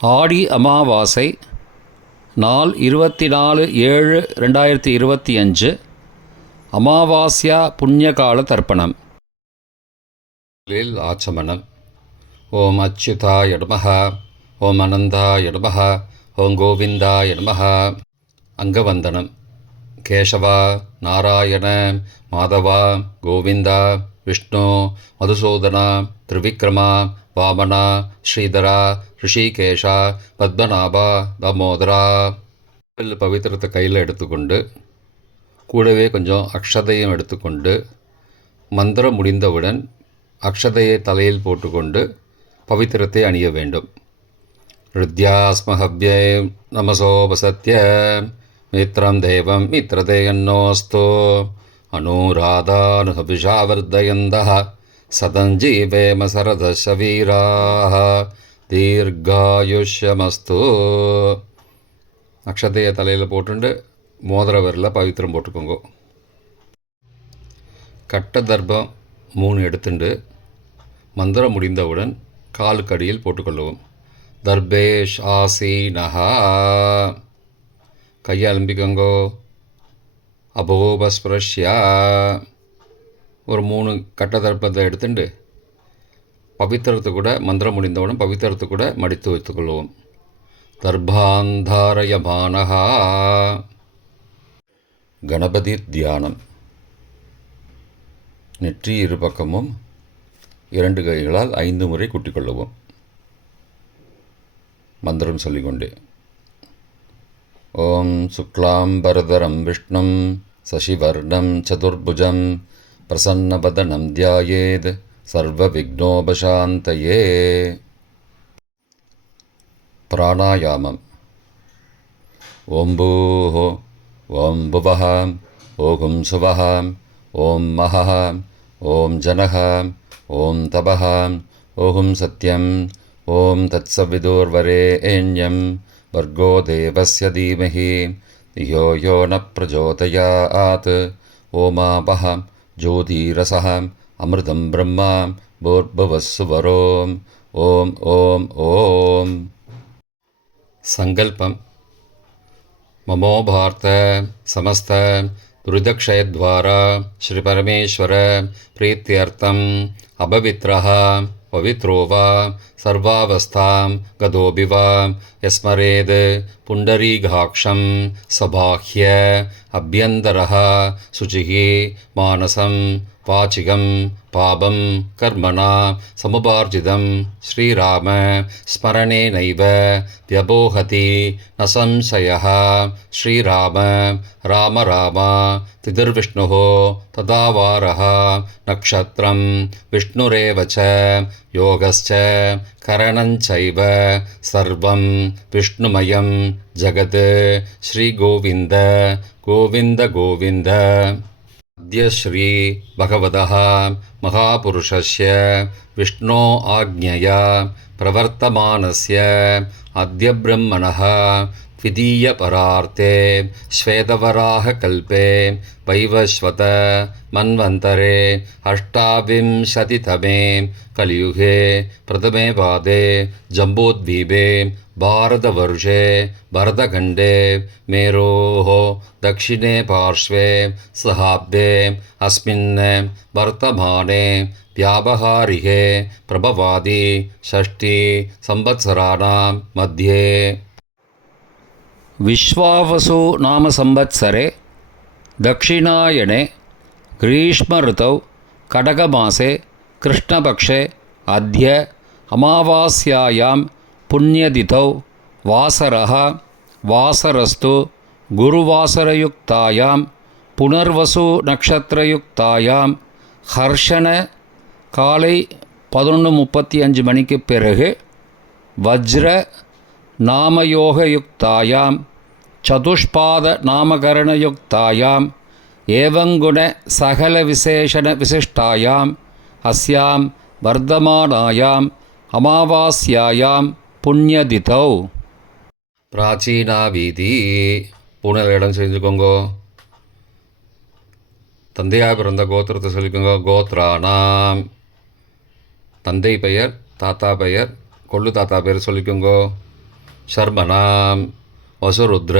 ஆடி அமாவாசை நாள் 24/7/2025 அமாவாஸ்யா புண்ணியகால தர்ப்பணம். ஆச்சமனம். ஓம் அச்சுதாய நமஹ, ஓம் அனந்தாய நமஹ, ஓம் கோவிந்தாய நமஹ. அங்கவந்தனம். கேசவா, நாராயண, மாதவா, கோவிந்தா, விஷ்ணு, மதுசூதனா, திரிவிக்ரமா, வாமனா, ஸ்ரீதரா, ரிஷிகேஷா, பத்மநாபா, தாமோதரா. பவித்திரத்தை கையில் எடுத்துக்கொண்டு கூடவே கொஞ்சம் அக்ஷதையும் எடுத்துக்கொண்டு மந்திரம் முடிந்தவுடன் அக்ஷதையை தலையில் போட்டுக்கொண்டு பவித்திரத்தை அணிய வேண்டும். ருத்யாஸ்மஹவ்யே நமசோபசத்ய மித்ரம் தேவம் மித்ரதேயன்னோஸ்தோ அனுராதானுஹபிஷாவர்தயந்தः சதஞ்சீவேம சரதசவீராः தீர்காயுஷ்யமஸ்து. அக்ஷதையை தலையில் போட்டுண்டு மோதிர விரலில் பவித்திரம் போட்டுக்கோங்க. கட்ட தர்ப்பம் 3 எடுத்துண்டு மந்திரம் முடிந்தவுடன் காலுக்கடியில் போட்டுக்கொள்ளுவோம். தர்பேஷ் ஆசீனஹா. கையை அலம்பிக்கோங்கோ. அபோபஸ்பிரஷ்யா. ஒரு 3 கட்ட தர்ப்பத்தை எடுத்துட்டு பவித்திரத்தை கூட மந்திரம் முடிந்தவுடன் பவித்திரத்தை கூட மடித்து வைத்துக்கொள்வோம். தர்பாந்தாரயமானஹா. கணபதி தியானம். நெற்றி இரு பக்கமும் 2 கைகளால் 5 முறை கூட்டிக்கொள்ளவும். மந்திரம் சொல்லிக்கொண்டே. ஓம் சுக்லாம்பரதரம் விஷ்ணும் சசிவர்ணம் சதுர்புஜம் பிரசன்னவதனம் தியாயேத் சர்வ விக்னோபசாந்தயே. பிராணாயாமம். ஓம் பூஹ, ஓம் புவஹ, ஓம் சுவஹ, ஓம் மஹஹ, ஓம் ஜனஹ, ஓம் தபஹ, ஓம் சத்யம், ஓம் தத்சவிதுர்வரேண்யம் வர்கோ தேவஸ்ய தீமஹி யோ யோ ந பிரச்சோதயாத். ஓமாபஹ ஜோதிரசஹ அமிர்தம் பிரம்மா பூர்புவஸ்ஸுவரோம். ஓம் ஓம் ஓம். சங்கல்பம். மமோ பார்த்த சமஸ்த துரிதக்ஷயத்வாரா ஸ்ரீ பரமேஸ்வர பிரீத்தியர்த்தம் அபவித்ரஹ பவித்ரோ வா சர்வாவஸ்தாம் கதோபி வா யஸ்மரேத் புண்டரீகாக்ஷம் சபாஹ்ய அப்யந்தரஹ சுச்சிः மானசம் வாச்சிகம் பாபம் கர்மணா சமுபார்ஜிதம் ஸ்ரீராம ஸ்மரணேனைவ வியபோஹதி ந சம்சயः. ஸ்ரீராம ராம ராம திதிர்விஷ்ணுः ததாவாரः நக்ஷத்ரம் விஷ்ணுரேவ ச யோகஸ்ச கரணஞ்சைவ சர்வம் விஷ்ணுமயம் ஜகத். ஸ்ரீகோவிந்த கோவிந்த கோவிந்த. அத்ய ஸ்ரீ பகவதः மகாபுருஷஸ்ய விஷ்ணோ ஆக்ஞயா பிரவர்த்தமானஸ்ய அத்ய பிரம்மணः த்விதீய பரார்த்தே ஸ்வேதவராக கல்பே வைவஸ்வத மன்வந்தரே அஷ்டாவிம்சதிதமே கலியுகே பிரதமே பாதே ஜம்போத்வீபே பாரதவர்ஷே பரதகண்டே மேரோः दक्षिणे पार्श्वे सहाब्दे अस्मिन् वर्तमाने व्यावहारिके प्रभवादि षष्ठी संवत्सराणां मध्ये विश्वावसु नाम संवत्सरे दक्षिणायने ग्रीष्म ऋतौ कडकमासे कृष्णपक्षे अद्य अमावास्यायां पुण्यतिथौ वासरः वासरस्तु गुरुवासरयुक्तायां पुनर्वसु नक्षत्रयुक्तायां ஹர்ஷன காலை 11:35 மணிக்கு பிறகு வஜ்ர நாமயோகயுக்தாயாம் சதுஷ்பாத நாமகரணயுக்தாயாம் ஏவங்குண சகல விசேஷண விசிஷ்டாயாம் அஸ்யாம் வர்தமானாயாம் அமாவாஸ்யாயாம் புண்ணியதிதௌ. பிராச்சீனா வீதி. பூனல் இடம் செஞ்சுக்கோங்கோ. தந்தையாக பிறந்த கோத்திரத்தை சொல்லிக்கோங்க. கோத்ரானாம். தந்தை பெயர், தாத்தா பெயர், கொள்ளு தாத்தா பேர் சொல்லிக்கோங்கோ. शर्मणां वसुरुद्र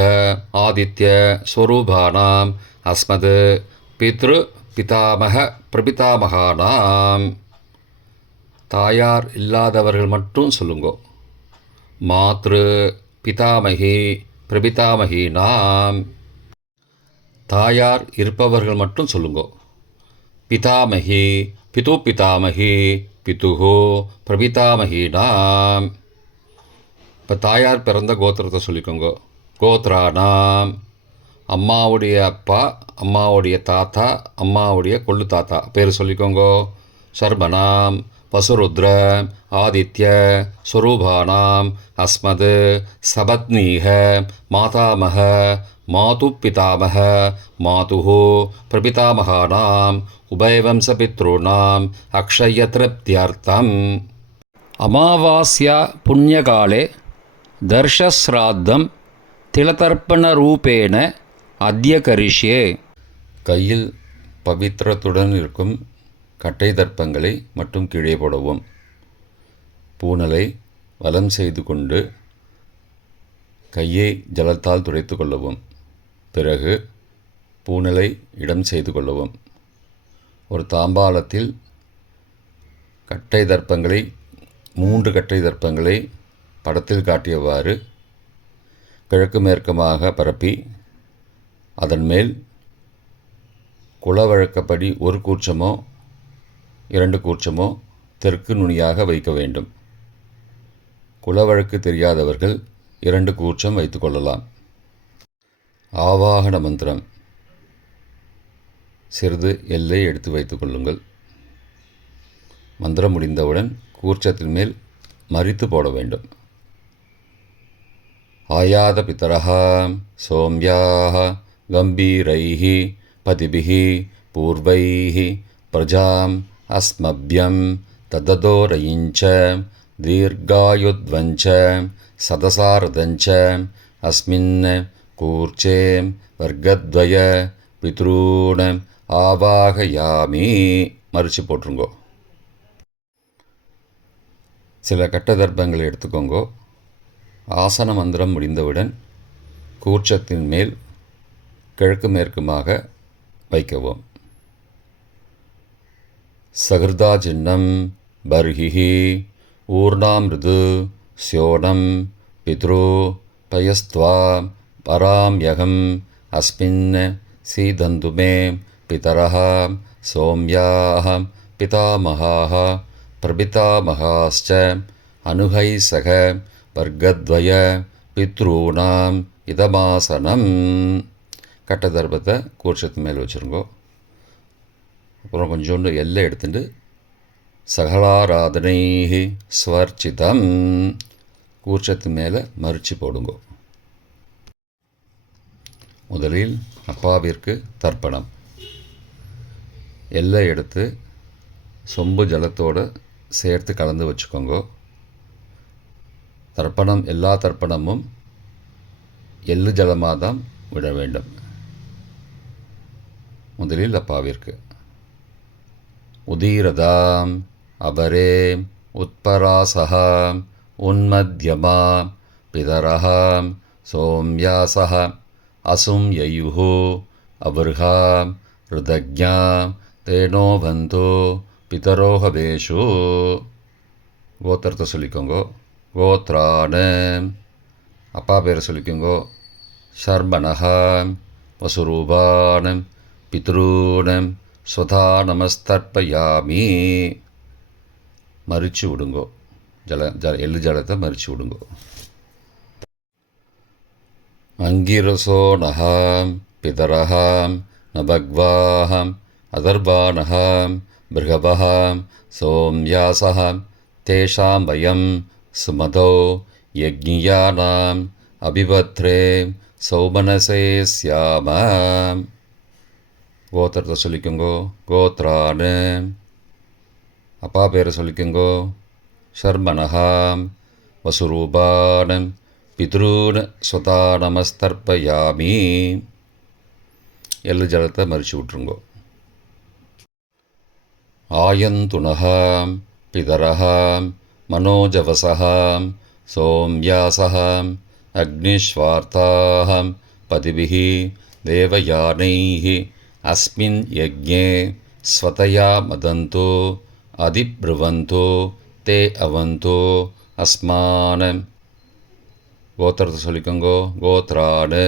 आदित्य स्वरूपाणां अस्मद् पितृ பிதாமக பிரபிதாமகானாம். தாயார் இல்லாதவர்கள் மட்டும் சொல்லுங்கோ. மாத்ரு பிதாமகி பிரபிதாமகீனாம். தாயார் இருப்பவர்கள் மட்டும் சொல்லுங்கோ. பிதாமகி பிது பிதாமகி பிதுஹோ பிரபிதாமகீனாம். இப்போ தாயார் பிறந்த கோத்திரத்தை சொல்லிக்கோங்க. கோத்ரானாம், அம்மாவுடைய அப்பா, அம்மாவுடைய தாத்தா, அம்மாவுடைய கொள்ளு தாத்தா பேர் சொல்லிக்கோங்க. சர்மனாம் வசுருத்ர ஆதித்ய ஸ்வரூபானாம் அஸ்மது சபத்னீக மாதாமக மாது பிதாமக மாதுஹோ பிரபிதாமகானாம் உபயவம்சபித்ருணாம் அக்ஷயத்ருப்தியர்த்தம். அமாவாஸ்யா புண்ணியகாலே தர்ஷஸ்ராத்தம் திலதர்ப்பணரூபேண அத்ய கரிஷ்யே. கையில் பவித்திரத்துடன் இருக்கும் கட்டை தர்ப்பங்களை மட்டும் கீழே போடவும். பூனலை வலம் செய்து கொண்டு கையை ஜலத்தால் துடைத்து கொள்ளவும். பிறகு பூனலை இடம் செய்து கொள்ளவும். ஒரு தாம்பாளத்தில் கட்டை தர்ப்பங்களை 3 கட்டை தர்ப்பங்களை படத்தில் காட்டியவாறு கிழக்கு மேற்குமாக பரப்பி அதன் மேல் குலவழக்கப்படி 1 கூர்ச்சமோ 2 கூர்ச்சமோ தெற்கு நுனியாக வைக்க வேண்டும். குலவழக்கு தெரியாதவர்கள் 2 கூர்ச்சம் வைத்துக்கொள்ளலாம். ஆவாகன மந்திரம். சிறிது எல்லை எடுத்து வைத்துக் கொள்ளுங்கள். மந்திரம் முடிந்தவுடன் கூர்ச்சத்தின் மேல் மறித்து போட வேண்டும். ஆயாத பிதரஹ சோம்யாஹ கம்பீரைஹ பதிபிஹ பூர்வைஹ பிரஜாம் அஸ்மப்யம் தததோரயிஞ்ச தீர்காயுத்வஞ்ச சதசாரதஞ்ச அஸ்மின் கூர்ச்சே வர்க்கத்வய பித்ரூண ஆவாகயாமி. மறித்து போட்டுருங்கோ. சில கட்ட தர்ப்பங்களை எடுத்துக்கோங்கோ. ஆசன மந்திரம் முடிந்தவுடன் கூர்ச்சத்தின் மேல் கிழக்கு மேற்குமாக வைக்கவும். சகிருதா சின்னம் பர்ஹிஹி ஊர்ணாமிருது ஸ்யோனம் பித்ரு பயஸ்த்வா பராம்யகம் அஸ்மின் சீதந்துமே பிதரஹ சோம்யாஹ பிதாமகாஹ பிரபிதாமகாஸ்ச அனுகைசக வர்க்கத்வய பித்ரூணாம் இதமாசனம். கட்ட தர்ப்பத்தை கூர்ச்சத்து மேல் வச்சுருங்கோ. அப்புறம் கொஞ்சோண்டு எல்லை எடுத்துட்டு சகலாராதனை ஸ்வர்ச்சிதம் கூர்ச்சத்து மேலே மறித்து போடுங்கோ. முதலில் அப்பாவிற்கு தர்ப்பணம். எல்லை எடுத்து சொம்பு ஜலத்தோடு சேர்த்து கலந்து வச்சுக்கோங்க. தர்ப்பணம் எல்லா தர்ப்பணமும் எள்ளு ஜலமாக தான் விட வேண்டும். முதலில் அப்பாவிற்கு. உதீரதாம் அபரே உத்பராசகாம் உன்மத்யமாம் பிதரஹாம் சோம்யாசஹ அசும் யயுஹு அபர்ஹாம் ருதக்ஞாம் தேனோ பந்தோ பிதரோஹபேஷு. கோத்திரத்தை சொல்லிக்கோங்கோ. கோத்ரான அப்பா பேரை சொல்லிக்கோங்கோ. ஷர்மணஹாம் வசுரூபானம் பித்ரூனம் ஸ்வதா நமஸ்தர்ப்பயாமி. மறித்து விடுங்கோ. எள்ளு ஜலத்தை மறித்து விடுங்கோ. அங்கிரசோனஹாம் பிதரஹாம் நபக்வாஹாம் அதர்வானஹாம் பிருகவஹாம் சோம்யாசஹாம் தேஷாம் வயம் சுமதோ யக்ஞியானாம் அபிபத்ரே சௌமனசே ஸ்யாமாம். கோத்திரத்தை சொல்லிக்கோங்கோ. கோத்ரானு அப்பா பேரை சொல்லிக்கோங்கோ. ஷர்மணஹாம் வசுரூபானம் பித்ரூன் ஸ்வதா நமஸ்தர்ப்பயாமி. எள்ளு ஜலத்தை மறித்து விட்ருங்கோ. ஆயந்துணஹாம் பிதரஹாம் மனோஜவசகாம் सोम्यासः अग्निश्वार्ताः पतिभिः देवयानैः अस्मिन् यज्ञे स्वतया मदन्तो अधिब्रुवन्तो ते अवन्तो अस्मान्. கோத்திரத்தை சொல்லிக்கோங்கோ. கோத்ரானு.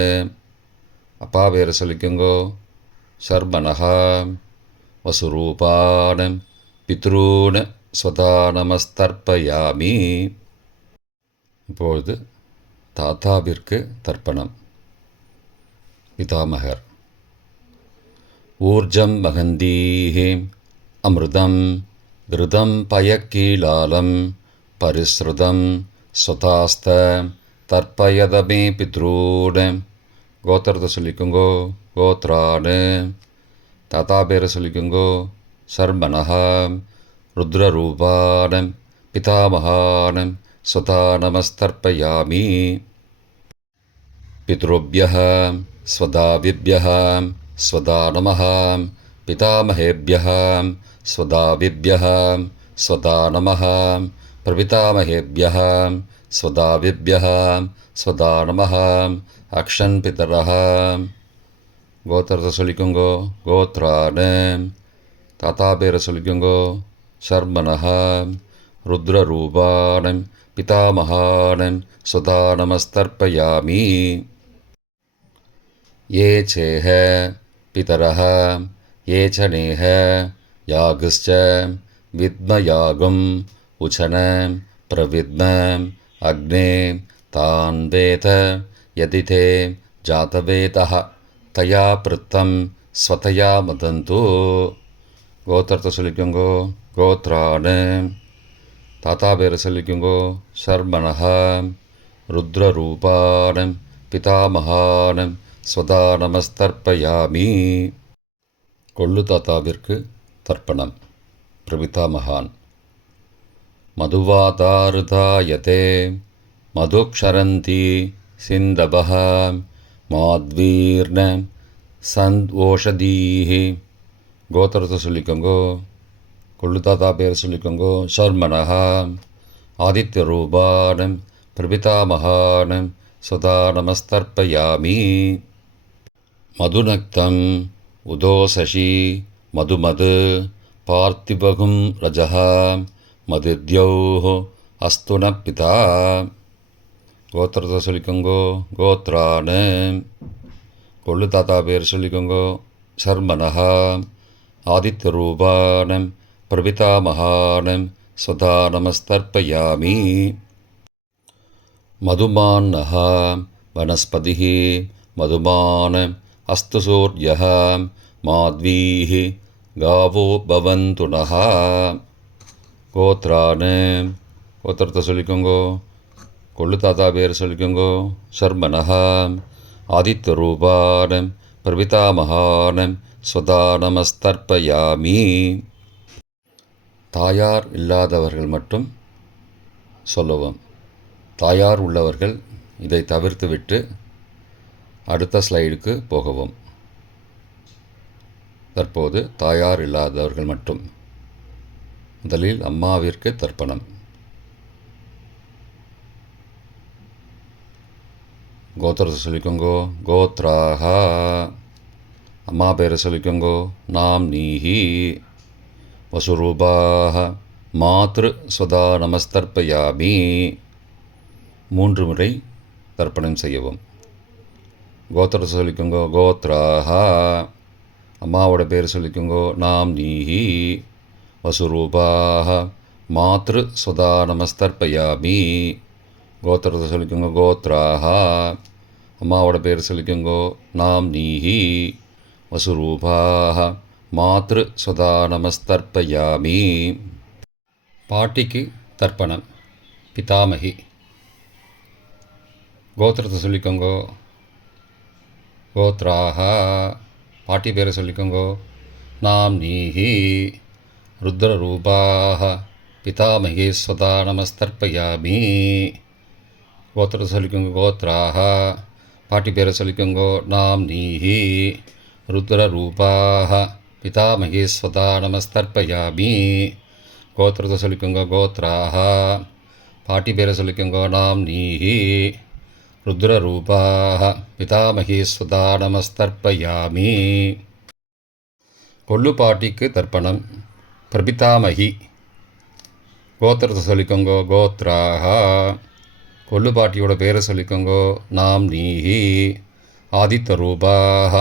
அப்பா பேரை சொல்லிக்கோங்கோ. சர்மனஹா. வசுரூபான் பித்ரூன் ஸ்வதா நமஸ்தர்ப்பயாமி. இப்பொழுது தாத்தாவிற்கு தர்ப்பணம். பிதாமகர். ஊர்ஜம் மகந்தீஹி அமிர்தம் கிருதம் பயக்கீலாலம் பரிஸ்ருதம் ஸ்வதாஸ்த தர்ப்பயதமே பித்ரூன். கோத்திரத்தை சொல்லிக்கோங்கோ. கோத்ரானு. தாத்தா பேரை சொல்லிக்கோங்கோ. சர்மனஹா. ருத்ரரூபான் பிதாமகான் ஸ்வதா நமஸ்தர்ப்பயாமி. பித்ருभ्यः स्वदाविभ्यः स्वदा नमः. पितामहेभ्यः स्वदाविभ्यः स्वदा नमः. प्रपितामहेभ्यः स्वदाविभ्यः स्वदा नमः. अक्षन् पितरः. கோத்திரத்தை சொல்லிக்கோங்கோ. கோத்ரானு. தாத்தா பேரை சொல்லிக்கோங்கோ. சர்மனஹா. ருத்ரரூபான் பிதாமகான் ஸ்வதா நமஸ்தர்ப்பயாமி. ये चेह पितरः ये च नेह यागश्च विद्मयागुम् उचन प्रविद्म अग्ने तान् वेद यदि ते जातवेदः तया पृत्तं स्वतया मदन्तु. கோத்திரத்தை சொல்லிக்கோங்கோ. கோத்ரானு. தாத்தா பேரை சொல்லிக்கோங்கோ. சர்மனஹா. ருத்ரரூபான் பிதாமகான் ஸ்வதா நமஸ்தர்ப்பயாமி. கொள்ளு தாத்தாவிற்கு தர்ப்பணம். பிரபிதாமகான். மதுவாதாருதாயதே மதுக்ஷரந்தி சிந்தபஹ மாத்வீர்ண சந்த்வோஷதீஹி. கோத்திரத்தை சொல்லிக்கோங்கோ. கொள்ளு தாத்தா பேரை சொல்லிக்கோங்கோ. சர்மனஹா. ஆதித்யரூபான் பிரபிதாமகான் ஸ்வதா நமஸ்தர்ப்பயாமி. மதுநக்தம் உதோசசி மதுமது பார்த்திபகும் ரஜः மதித்யௌः அஸ்துன பிதா. கோத்திரத்தை சொல்லிக்கோங்கோ. கோத்ரானு. கொள்ளு தாத்தா பேர் சொல்லிக்கோங்கோ. சர்மனஹா. ஆதித்யரூபான் பிரபிதாமகான் ஸ்வதா நமஸ்தர்ப்பயாமி. மதுமான்னः वनस्पतिः मधुमान् अस्तु सूर्यः माध्वीः गावो भवन्तु नः. கோத்ரானு. கோத்திரத்தை சொல்லிக்கோங்கோ. கொள்ளு தாத்தா பேர் சொல்லிக்கோங்கோ. சர்மனஹா. ஆதித்யரூபான் பிரபிதாமகான் ஸ்வதா நமஸ்தர்ப்பயாமி. தாயார் இல்லாதவர்கள் மட்டும் சொல்லவும். தாயார் உள்ளவர்கள் இதை தவிர்த்துவிட்டு அடுத்த ஸ்லைடுக்கு போகவும். தற்போது தாயார் இல்லாதவர்கள் மட்டும். முதலில் அம்மாவிற்கு தர்ப்பணம். கோத்திரத்தை சொல்லிக்கோங்கோ. கோத்ராஹா. அம்மா பேரை சொல்லிக்கோங்கோ. நாம் நீஹி. வசுரூபாஹ மாத்ரு ஸ்வதா நமஸ்தர்ப்பயாமி. 3 முறை தர்ப்பணம் செய்யவும். கோத்திரத்தை சொல்லிக்கோங்கோ. கோத்ராஹா. அம்மாவோட பேர் சொல்லிக்கோங்கோ. நாம் நீஹி. வசுரூபாஹ மாத்ரு ஸ்வதா நமஸ்தர்ப்பயாமி. கோத்திரத்தை சொல்லிக்கோங்கோ. கோத்ராஹா. அம்மாவோட பேர் சொல்லிக்கோங்கோ. நாம் நீஹி. வசுரூபாஹ மாத்ரு ஸ்வதா நமஸ்தர்ப்பயாமி. பாட்டிக்கு தர்ப்பணம். பிதாமகி. கோத்திரத்தை சொல்லிக்கோங்கோ. கோத்ராஹா. பாட்டி பேரை சொல்லிக்கோங்கோ. நாம் நீஹி. ருத்ரரூபாஹ பிதாமகி ஸ்வதா நமஸ்தர்ப்பயாமி. கோத்திரத்தை சொல்லிக்கோங்கோ. கோத்ராஹா. பாட்டி பேரை சொல்லிக்கோங்கோ. நாம் நீஹி. ருத்ரரூபாஹ பிதாமகி ஸ்வதா நமஸ்தர்ப்பயாமி. கோத்திரத்தை சொல்லிக்கோங்கோ. கோத்ராஹா. பாட்டி பேரை சொல்லிக்கோங்கோ. நாம் நீஹி ருத்ரரூபாக பிதாமகி ஸ்வதா நமஸ்தர்ப்பயாமி. கொள்ளு பாட்டிக்கு தர்ப்பணம். பிரபிதாமகி கோத்திரத்தை சொல்லிக்கோங்கோ. கோத்ராக கொள்ளு பாட்டியோட பேரை சொல்லிக்கோங்கோ. நாம் நீஹி ஆதித்தரூபாக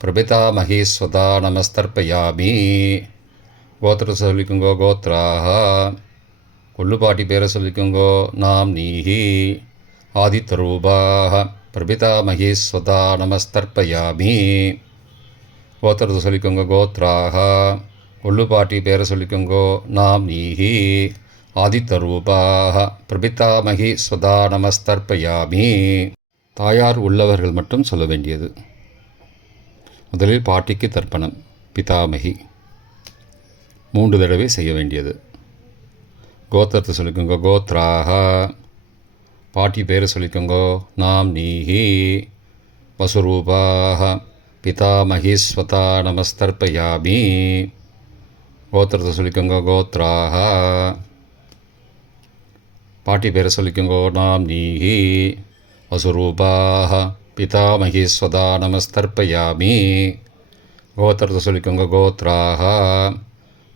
பிரபிதாமகி ஸ்வதா நமஸ்தர்ப்பயாமி. கோத்திரத்தை சொல்லிக்கோங்கோ. கோத்ராக கொள்ளு பாட்டி பேரை சொல்லிக்கோங்கோ. நாம் நீஹி ஆதித்தரூபாக பிரபிதாமகி ஸ்வதா நமஸ்தர்ப்பயாமி. கோத்திரத்தை சொல்லிக்கோங்க. கோத்ராக கொள்ளு பாட்டி பேரை சொல்லிக்கோங்கோ. நாம் நீஹி ஆதித்தரூபாக பிரபிதாமகி ஸ்வதா நமஸ்தர்ப்பயாமி. தாயார் உள்ளவர்கள் மட்டும் சொல்ல வேண்டியது. முதலில் பாட்டிக்கு தர்ப்பணம். பிதாமகி 3 தடவை செய்ய வேண்டியது. கோத்திரத்தை சொல்லிக்கோங்க. கோத்ராக பாட்டி பேரை சொல்லிக்கோங்கோ. நாம் நீஹி வசுரூபாக பிதாமகி ஸ்வதா நமஸ்தர்ப்பயாமி. கோத்திரத்தை சொல்லிக்கோங்க. கோத்ராக பாட்டி பேரை சொல்லிக்கோங்கோ. நாம் நீஹி வசுரூபாக பிதாமகி ஸ்வதா நமஸ்தர்ப்பயாமி. கோத்திரத்தை சொல்லிக்கோங்க. கோத்ராக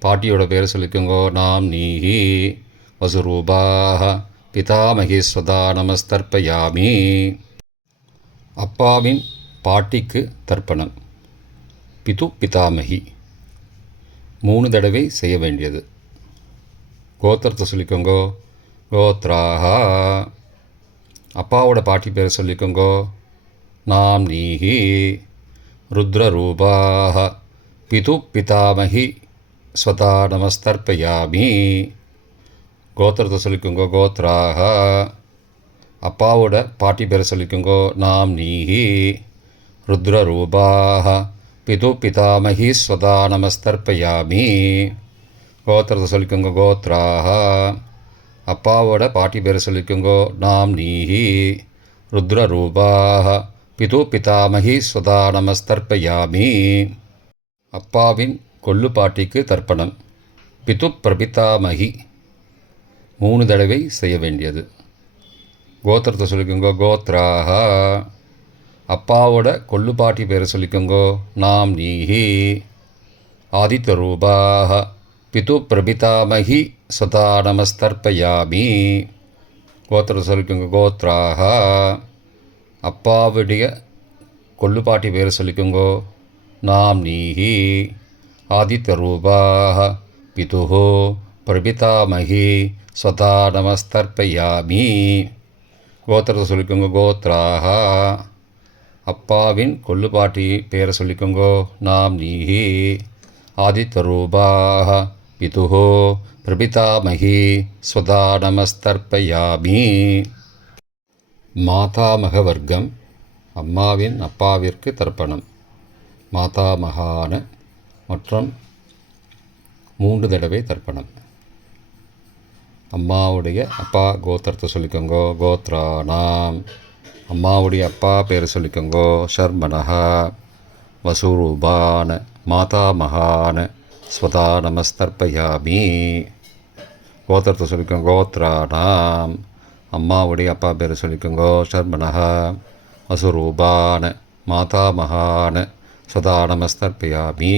பாட்டியோட பேரை சொல்லிக்கோங்கோ. நாம் நீஹி வசுரூபாக பிதாமகி ஸ்வதா நமஸ்தர்ப்பயாமி. அப்பாவின் பாட்டிக்கு தர்ப்பணம். பிது பிதாமகி 3 தடவை செய்ய வேண்டியது. கோத்திரத்தை சொல்லிக்கோங்கோ. கோத்ராக அப்பாவோட பாட்டி பேரை சொல்லிக்கோங்கோ. நாம் நீஹி ருத்ரரூபாக பிது பிதாமகி ஸ்வதா நமஸ்தர்ப்பயாமி. கோத்திரத்தை சொல்லிக்கோங்கோ. கோத்ராக அப்பாவோட பாட்டி பேரை சொல்லிக்கோங்கோ. நாம் நீஹி ருத்ரரூபாக பிது பிதாமகி ஸ்வதா நமஸ்தர்ப்பயாமி. கோத்திரத்தை சொல்லிக்கோங்க. கோத்ராக அப்பாவோட பாட்டி பேரை சொல்லிக்கோங்கோ. நாம் நீஹி ருத்ரரூபாக பிது பிதாமகி ஸ்வதா நமஸ்தர்ப்பயாமி. அப்பாவின் கொள்ளு பாட்டிக்கு தர்ப்பணம். பிது பிரபிதாமகி 3 தடவை செய்ய வேண்டியது. கோத்திரத்தை சொல்லிக்கோங்கோ. கோத்ராக அப்பாவோட கொள்ளு பாட்டி பேரை சொல்லிக்கோங்கோ. நாம் நீஹி ஆதித்தரூபாக பிது பிரபிதாமகி ஸ்வதா நமஸ்தர்ப்பயாமி. கோத்திரத்தை சொல்லிக்கோங்க. கோத்ராக அப்பாவுடைய கொள்ளு பாட்டி பேரை சொல்லிக்கோங்கோ. நாம் நீஹி ஆதித்தரூபாக பிது பிரபிதாமகி ஸ்வதா நமஸ்தர்ப்பயாமி. கோத்திரத்தை சொல்லிக்கோங்க. கோத்ராக அப்பாவின் கொள்ளு பாட்டி பேரை சொல்லிக்கோங்கோ. நாம் நீஹி ஆதித்தரூபாக பிது பிரபிதாமகி ஸ்வதா நமஸ்தர்ப்பயாமி. மாதாமக வர்க்கம். அம்மாவின் அப்பாவிற்கு தர்ப்பணம். மாதாமகான மற்றும் 3 தடவை தர்ப்பணம். அம்மாவுடைய அப்பா கோத்திரத்தை சொல்லிக்கோங்கோ. கோத்ராணாம் அம்மாவுடைய அப்பா பேரை சொல்லிக்கோங்கோ. ஷர்மணஹா வசுரூபான மாதாமகான ஸ்வதா நமஸ்தர்ப்பயாமி. கோத்திரத்தை சொல்லிக்கோங்க. கோத்ராணாம் அம்மாவுடைய அப்பா பேரை சொல்லிக்கோங்கோ. ஷர்மணஹா வசுரூபான மாதாமகான ஸ்வதா நமஸ்தர்ப்பயாமி.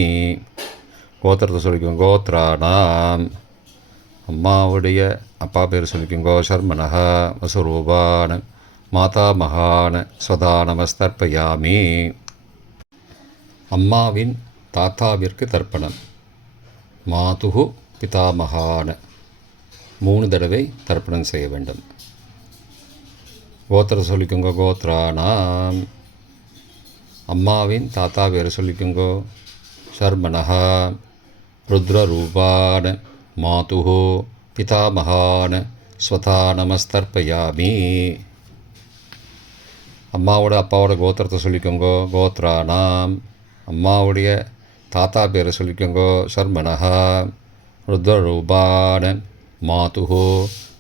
கோத்திரத்தை சொல்லிக்கோங்க. கோத்ராணாம் அம்மாவுடைய அப்பா பேர் சொல்லிக்கோங்கோ. ஷர்மணஹா வசுரூபான மாதாமகான ஸ்வதா நமஸ்தர்ப்பயாமி. அம்மாவின் தாத்தாவிற்கு தர்ப்பணம். மாதுகு பிதாமகான 3 தடவை தர்ப்பணம் செய்ய வேண்டும். கோத்திரத்தை சொல்லிக்கோங்க. கோத்ராணாம் அம்மாவின் தாத்தா பேரை சொல்லிக்கோங்கோ. ஷர்மணஹா ருத்ரரூபான மாதுகு பிதாமகான ஸ்வதா நமஸ்தர்ப்பயாமி. அம்மாவோட அப்பாவோட கோத்திரத்தை சொல்லிக்கோங்கோ. கோத்ராணாம் அம்மாவுடைய தாத்தா பேரை சொல்லிக்கோங்கோ. ஷர்மணஹா ருத்ரரூபான மாதுகு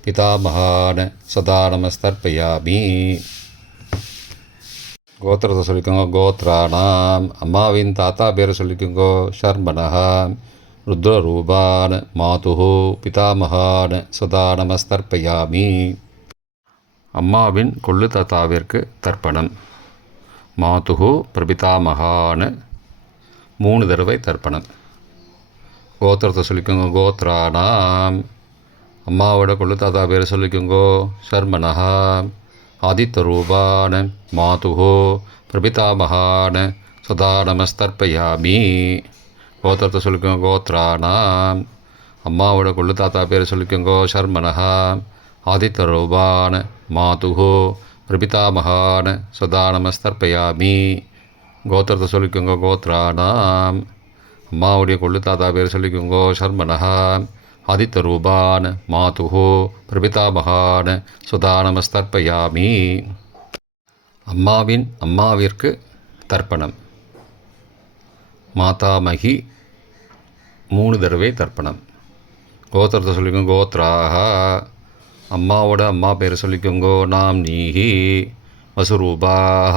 பிதாமகான ஸ்வதா நமஸ்தர்ப்பயாமி. கோத்திரத்தை சொல்லிக்கோங்க. கோத்ராணாம் அம்மாவின் தாத்தா பேரை சொல்லிக்கோங்கோ. ஷர்மணஹா ருத்ரரூபான் மாதுः பிதாமகான் சதா நமஸ்தர்ப்பயாமி. அம்மாவின் கொள்ளு தாத்தாவிற்கு தர்ப்பணம். மாதுः பிரபிதாமகான் 3 தடவை தர்ப்பணம். கோத்திரத்தை சொல்லிக்கோங்க. கோத்ரானாம். அம்மாவோட கொள்ளு தாத்தா பேர் சொல்லிக்கோங்கோ. சர்மனஹா. ஆதித்தரூபான் மாதுः பிரபிதாமகான் சதா நமஸ்தர்ப்பயாமி. கோத்திரத்தை சொல்லிக்கோங்க. கோத்ரானாம். அம்மாவோட கொள்ளு தாத்தா பேர் சொல்லிக்கோங்கோ. சர்மனஹா. ஆதித்தரூபான் மாதுः பிரபிதாமகான் சதா நமஸ்தர்ப்பயாமி. கோத்திரத்தை சொல்லிக்கோங்க. கோத்ரானாம். அம்மாவுடைய கொள்ளு தாத்தா பேர் சொல்லிக்கோங்கோ. சர்மனஹா. ஆதித்தரூபான் மாதுः பிரபிதாமகான் சதா நமஸ்தர்ப்பயாமி. அம்மாவின் அம்மாவிற்கு தர்ப்பணம். மாதாமகி 3 தடவை தர்ப்பணம். கோத்திரத்தை சொல்லிக்கோங்க. கோத்ராக. அம்மாவோட அம்மா பேர் சொல்லிக்கோங்கோ. நாம் நீஹி வசுரூபாக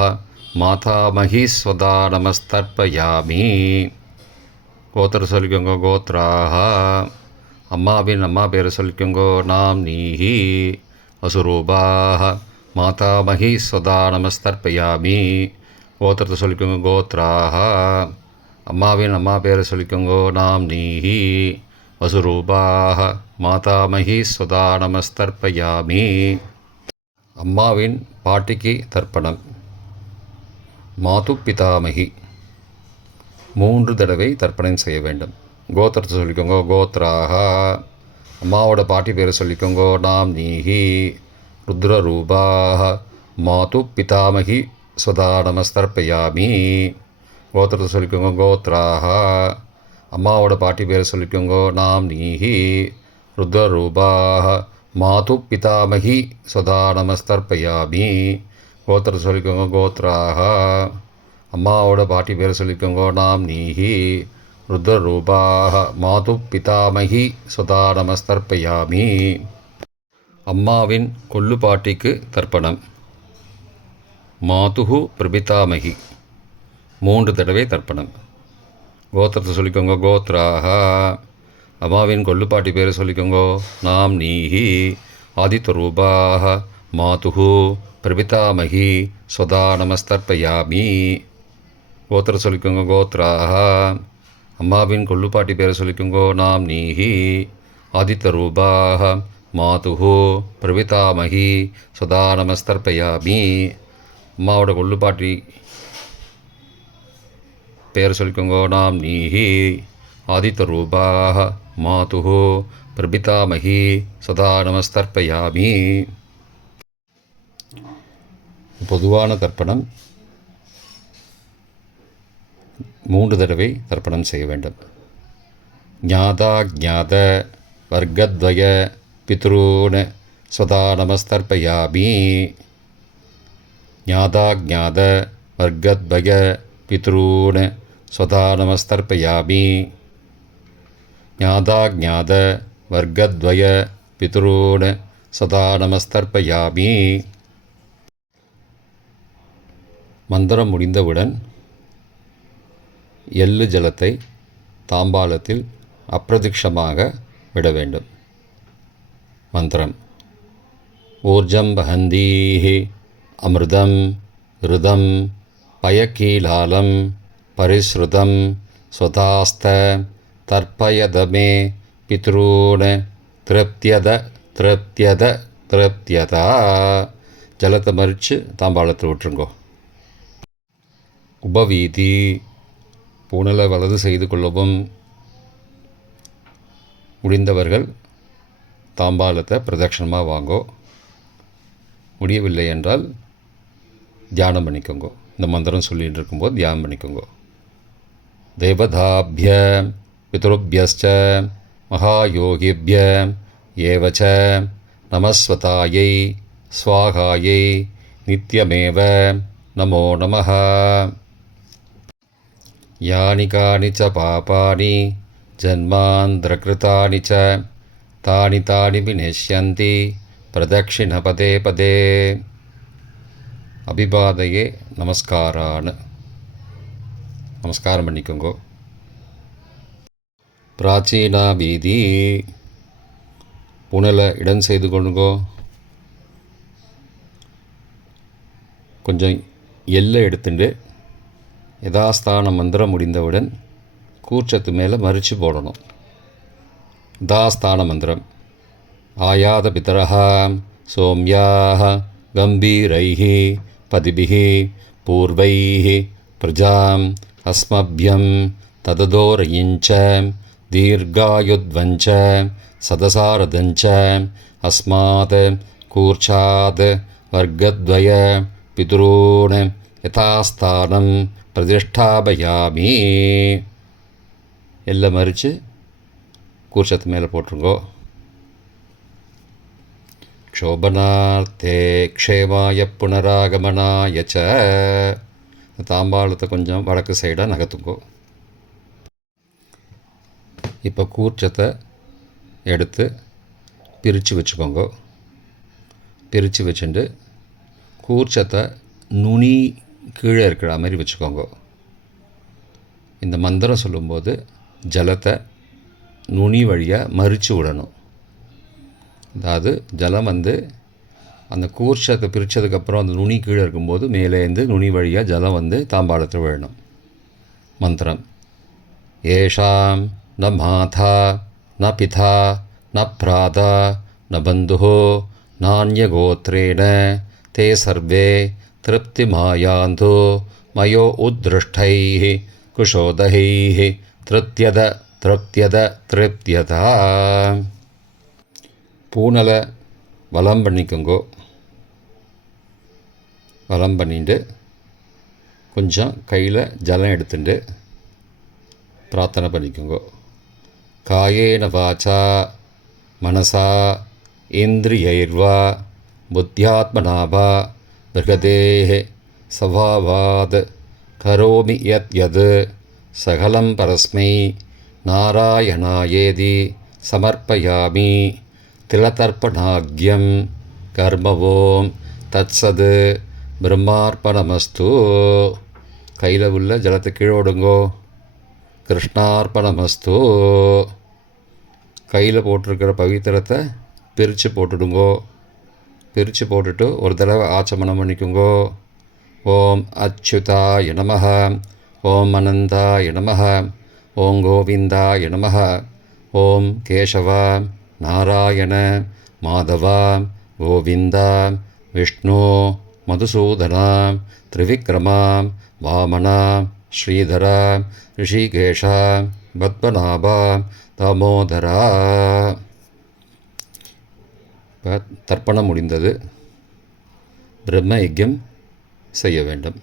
மாதாமகி ஸ்வதா நமஸ்தர்ப்பயாமி. கோத்திரம் சொல்லிக்கோங்க. கோத்ராக. அம்மாவின் அம்மா பேர் சொல்லிக்கோங்கோ. நாம் நீஹி வசுரூபாக மாதாமகி ஸ்வதா நமஸ்தர்ப்பயாமி. கோத்திரத்தை சொல்லிக்கோங்க. கோத்ராக. அம்மாவின் அம்மா பேரை சொல்லிக்கோங்கோ. நாம் நீஹி வசுரூபாக மாதாமகி ஸ்வதா நமஸ்தர்ப்பயாமி. அம்மாவின் பாட்டிக்கு தர்ப்பணம். மாது பிதாமகி 3 தடவை தர்ப்பணம் செய்ய வேண்டும். கோத்திரத்தை சொல்லிக்கோங்க. கோத்ராக. அம்மாவோட பாட்டி பேரை சொல்லிக்கோங்கோ. நாம் நீஹி ருத்ரரூபாக மாது பிதாமகி ஸ்வதா நமஸ்தர்ப்பயாமி. கோத்திரத்தை சொல்லிக்கோங்க. கோத்ராக. அம்மாவோட பாட்டி பேரை சொல்லிக்கோங்கோ. நாம் நீஹி ருத்ரரூபாக மாது பிதாமகி ஸ்வதா நமஸ்தர்ப்பயாமி. கோத்திரத்தை சொல்லிக்கோங்க. கோத்ராக. அம்மாவோட பாட்டி பேரை சொல்லிக்கோங்கோ. நாம் நீஹி ருத்ரரூபாக மாது பிதாமகி ஸ்வதா நமஸ்தர்ப்பயாமி. அம்மாவின் கொள்ளு பாட்டிக்கு தர்ப்பணம். மாதுः பிரபிதாமகி 3 தடவை தர்ப்பணம். கோத்திரத்தை சொல்லிக்கோங்க. கோத்ராக. அம்மாவின் கொள்ளுப்பாட்டி பேர் சொல்லிக்கோங்கோ. நாம் நீஹி ஆதித்தரூபாக மாதுः பிரபிதாமகி ஸ்வதா நமஸ்தர்ப்பயாமி. கோத்திரம் சொல்லிக்கோங்க. கோத்ராக. அம்மாவின் கொள்ளுப்பாட்டி பேரை சொல்லிக்கோங்கோ. நாம் நீஹி ஆதித்தரூபாக மாதுः பிரபிதாமகி ஸ்வதா நமஸ்தர்ப்பயாமி. அம்மாவோட கொள்ளுப்பாட்டி பேர் சொல்லிக்கோங்கோ. நாம் நீஹி ஆதித்தரூபாக மாதுः பிரபிதாமகி சதா நமஸ்தர்ப்பயாமி. பொதுவான தர்ப்பணம் 3 தடவை தர்ப்பணம் செய்ய வேண்டும். ஞாதா ஞாத வர்க்கத்வய பித்ரூன் சதா நமஸ்தர்ப்பயாமி. ஞாதா ஞாத வர்க்கத்வய பித்ரூன் சதா நமஸ்தர்ப்பயாமி. ஞாதா ஞாத வர்க்கத்வய பித்ரூன் சதா நமஸ்தர்ப்பயாமி. மந்திரம் முடிந்தவுடன் எள்ளு ஜலத்தை தாம்பாளத்தில் அப்பிரதிக்ஷமாக விட வேண்டும். மந்திரம். ஊர்ஜம் வஹந்தீஹி அமிர்தம் ருதம் பயக்கீலாலம் பரிஸ்ருதம் ஸ்வதாஸ்த தர்ப்பயதமே பித்ரூன் திருப்தியத திருப்தியத திருப்தியதா. ஜலத்தை மறித்து தாம்பாளத்தில் விட்டுருங்கோ. உபவீதி. பூணலை வலது செய்து கொள்ளவும். முடிந்தவர்கள் தாம்பாளத்தை பிரதட்சணமாக வாங்கோ. முடியவில்லை என்றால் தியானம் பண்ணிக்கோங்க. இந்த மந்திரம் சொல்லிகிட்டு இருக்கும்போது தியானம் பண்ணிக்கோங்க. தேவதாபிய பித்ருபியஸ்ச மகாயோகிபிய ஏவச்ச நமஸ்வதாயை ஸ்வாகாயை நித்யமேவ நமோ நமः. யானி கானி ச பாபானி ஜன்மாந்திரகிருதானி ச தானி தானி விநஷ்யந்தி பிரதக்ஷிண பதே பதே. அபிபாதையே நமஸ்காரான். நமஸ்காரம் பண்ணிக்கோங்கோ. பிராச்சீனா வீதி. புனலை இடம் செய்து கொள்ளுங்கோ. கொஞ்சம் எல்லை எடுத்துட்டு யதாஸ்தான மந்திரம் முடிந்தவுடன் கூர்ச்சத்து மேலே மறித்து போடணும். யதாஸ்தான மந்திரம். ஆயாத பிதரஹா சோம்யாக கம்பீரைः பதிபிः பூர்வைः பிரஜாம் அஸ்மப்யம் தததோரயிஞ்ச தீர்காயுத்வஞ்ச சதசாரதஞ்ச அஸ்மாத் கூர்ச்சாத் வர்க்கத்வய பிதுரூண யதாஸ்தானம் பிரதிஷ்டாபயாமி. எல்லாம் மறித்து கூர்ச்சத்து மேலே போட்டுருங்கோ. க்ஷோபனார்த்தே க்ஷேமாய புனராகமனாய ச. தாம்பாளத்தை கொஞ்சம் வடக்கு சைடாக நகர்த்துங்கோ. இப்போ கூர்ச்சத்தை எடுத்து பிரித்து வச்சுக்கோங்க. பிரித்து வச்சுட்டு கூர்ச்சத்தை நுனி கீழே இருக்கிற மாதிரி வச்சுக்கோங்க. இந்த மந்திரம் சொல்லும்போது ஜலத்தை நுனி வழியாக மறித்து விடணும். அதாவது ஜலம் அந்த கூர்ச்சத்தை பிரித்ததுக்கப்புறம் அந்த நுனி கீழே இருக்கும்போது மேலேருந்து நுனி வழியாக ஜலம் தாம்பாளத்தில் விழணும். மந்திரம். ஏஷாம் ந மாதா ந பிதா ந பிராதா ந பந்துஹோ நான்யகோத்ரேண தே சர்வே திருப்திமாயாந்தோ மயோ உத்ருஷ்டைः குஷோதகைः திருப்தியத திருப்தியத திருப்தியதா. பூனலை வலம் பண்ணிக்கோங்கோ. வலம் பண்ணிட்டு கொஞ்சம் கையில் ஜலம் எடுத்துட்டு பிரார்த்தனை பண்ணிக்கோங்கோ. காயேன வாச்சா மனசா இந்திரியைர்வா புத்தியாத்மனாவா பிருகதேஹ சவாவாத் கரோமி யத் யத் சகலம் பரஸ்மை நாராயணாயேதி சமர்ப்பயாமி திலதர்ப்பணாக்யம் கர்மவோம் தத்சத் பிரம்மார்ப்பணமஸ்து. கையில் உள்ள ஜலத்தை கீழோடுங்கோ. கிருஷ்ணார்ப்பணமஸ்து. கையில் போட்டிருக்கிற பவித்திரத்தை பிரித்து போட்டுடுங்கோ. பிரித்து போட்டுட்டு ஒரு தடவை ஆச்சமனம் பண்ணிக்கோங்கோ. ஓம் அச்சுதாய நமஹ, ஓம் அனந்தாய நமஹ, ஓம் கோவிந்தாய நமஹ, ஓம் கேசவா நாராயண மாதவா கோவிந்தா விஷ்ணு மதுசூதனா திரிவிக்ரமா வாமனா ஸ்ரீதரா ரிஷிகேஷா பத்மநாபா தாமோதரா. தர்ப்பணம் முடிந்தது. பிரம்ம யஜ்யம் செய்ய வேண்டும்.